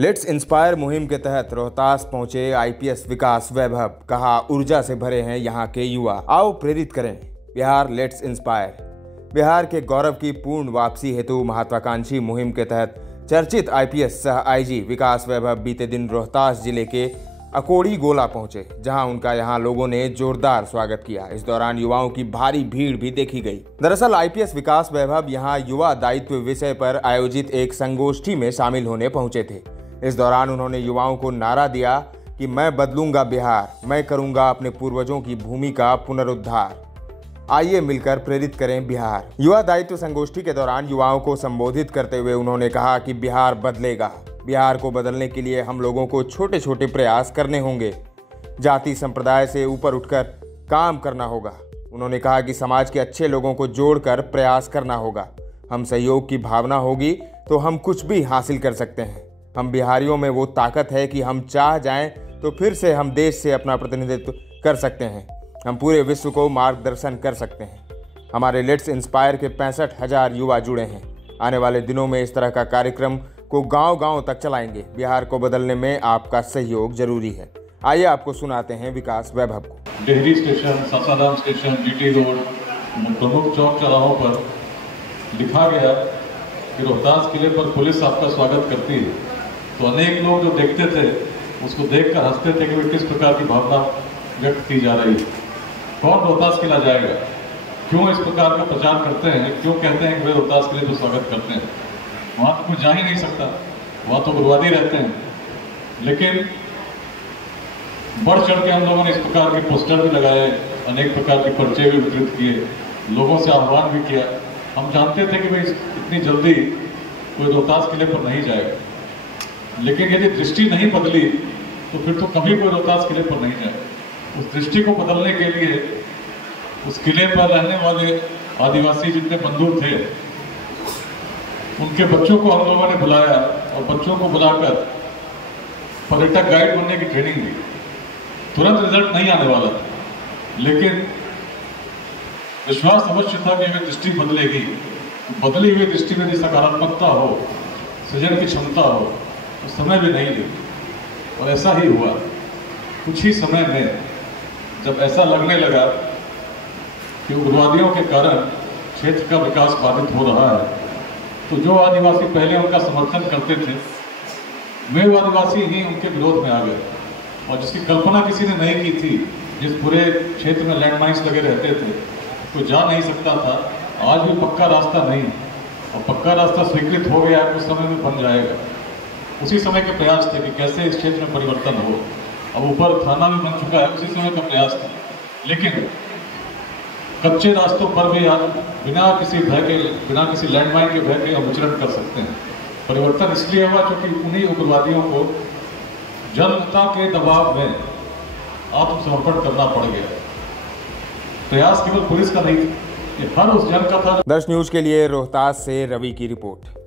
Let's inspire मुहिम के तहत रोहतास पहुंचे आईपीएस विकास वैभव। कहा, ऊर्जा से भरे हैं यहाँ के युवा, आओ प्रेरित करें बिहार लेट्स इंस्पायर। बिहार के गौरव की पूर्ण वापसी हेतु महत्वाकांक्षी मुहिम के तहत चर्चित आईपीएस सह आईजी विकास वैभव बीते दिन रोहतास जिले के अकोड़ी गोला पहुंचे, जहां उनका यहां लोगों ने जोरदार स्वागत किया। इस दौरान युवाओं की भारी भीड़ भी देखी गई। दरअसल आईपीएस विकास वैभव यहां युवा दायित्व विषय पर आयोजित एक संगोष्ठी में शामिल होने पहुंचे थे। इस दौरान उन्होंने युवाओं को नारा दिया कि मैं बदलूंगा बिहार, मैं करूंगा अपने पूर्वजों की भूमि का पुनरुद्धार, आइए मिलकर प्रेरित करें बिहार। युवा दायित्व संगोष्ठी के दौरान युवाओं को संबोधित करते हुए उन्होंने कहा कि बिहार बदलेगा। बिहार को बदलने के लिए हम लोगों को छोटे छोटे प्रयास करने होंगे, जाति संप्रदाय से ऊपर उठकर काम करना होगा। उन्होंने कहा कि समाज के अच्छे लोगों को जोड़कर प्रयास करना होगा। हम सहयोग की भावना होगी तो हम कुछ भी हासिल कर सकते हैं। हम बिहारियों में वो ताकत है कि हम चाह जाएं तो फिर से हम देश से अपना प्रतिनिधित्व कर सकते हैं। हम पूरे विश्व को मार्गदर्शन कर सकते हैं। हमारे लेट्स इंस्पायर के 65,000 युवा जुड़े हैं। आने वाले दिनों में इस तरह का कार्यक्रम को गांव-गांव तक चलाएंगे। बिहार को बदलने में आपका सहयोग जरूरी है। आइए आपको सुनाते हैं विकास वैभव को। Dehri station, Sasaram station, GT road, प्रमुख चौक चौराहों पर लिखा गया कि रोहतास किले पर पुलिस आपका स्वागत करती है, तो अनेक लोग जो देखते थे उसको देखकर हंसते थे कि वे किस प्रकार की भावना व्यक्त की जा रही है। कौन रोहतास किला जाएगा? क्यों इस प्रकार का प्रचार करते हैं? क्यों कहते हैं कि वे रोहतास किले पर स्वागत करते हैं? वहाँ तो कोई जा ही नहीं सकता, वहाँ तो उग्रवादी रहते हैं। लेकिन बढ़ चढ़ के हम लोगों ने इस प्रकार के पोस्टर भी लगाए, अनेक प्रकार के पर्चे भी वितरित किए, लोगों से आह्वान भी किया। हम जानते थे कि भाई इतनी जल्दी कोई रोहतास किले पर नहीं जाएगा, लेकिन यदि दृष्टि नहीं बदली तो फिर तो कभी कोई रोहतास किले पर नहीं जाएगा। उस दृष्टि को बदलने के लिए उस किले पर रहने वाले आदिवासी जितने बंधु थे, उनके बच्चों को हम लोगों ने बुलाया और बच्चों को बुलाकर पर्यटक गाइड बनने की ट्रेनिंग दी। तुरंत रिजल्ट नहीं आने वाला था, लेकिन विश्वास अवश्य था कि अगर दृष्टि बदलेगी, बदली हुई दृष्टि में यदि सकारात्मकता हो, सृजन की क्षमता हो, तो समय भी नहीं लेती। और ऐसा ही हुआ। कुछ ही समय में जब ऐसा लगने लगा कि उग्रवादियों के कारण क्षेत्र का विकास बाधित हो रहा है, तो जो आदिवासी पहले उनका समर्थन करते थे, वे आदिवासी ही उनके विरोध में आ गए। और जिसकी कल्पना किसी ने नहीं की थी, जिस पूरे क्षेत्र में लैंडमाइंस लगे रहते थे, कोई जा नहीं सकता था, आज भी पक्का रास्ता नहीं, और पक्का रास्ता स्वीकृत हो गया, कुछ समय में बन जाएगा। उसी समय के प्रयास थे कि कैसे इस क्षेत्र में परिवर्तन हो। अब ऊपर थाना भी बन चुका है, उसी समय का प्रयास था। लेकिन कच्चे रास्तों पर भी आज बिना किसी भय के, बिना किसी लैंडमाइन के भय के हम विचरण कर सकते हैं। परिवर्तन इसलिए हुआ क्योंकि उन्हीं उग्रवादियों को जनता के दबाव में आत्मसमर्पण करना पड़ गया। प्रयास केवल पुलिस का नहीं था, ये हर उस जन का था। दर्श न्यूज के लिए रोहतास से रवि की रिपोर्ट।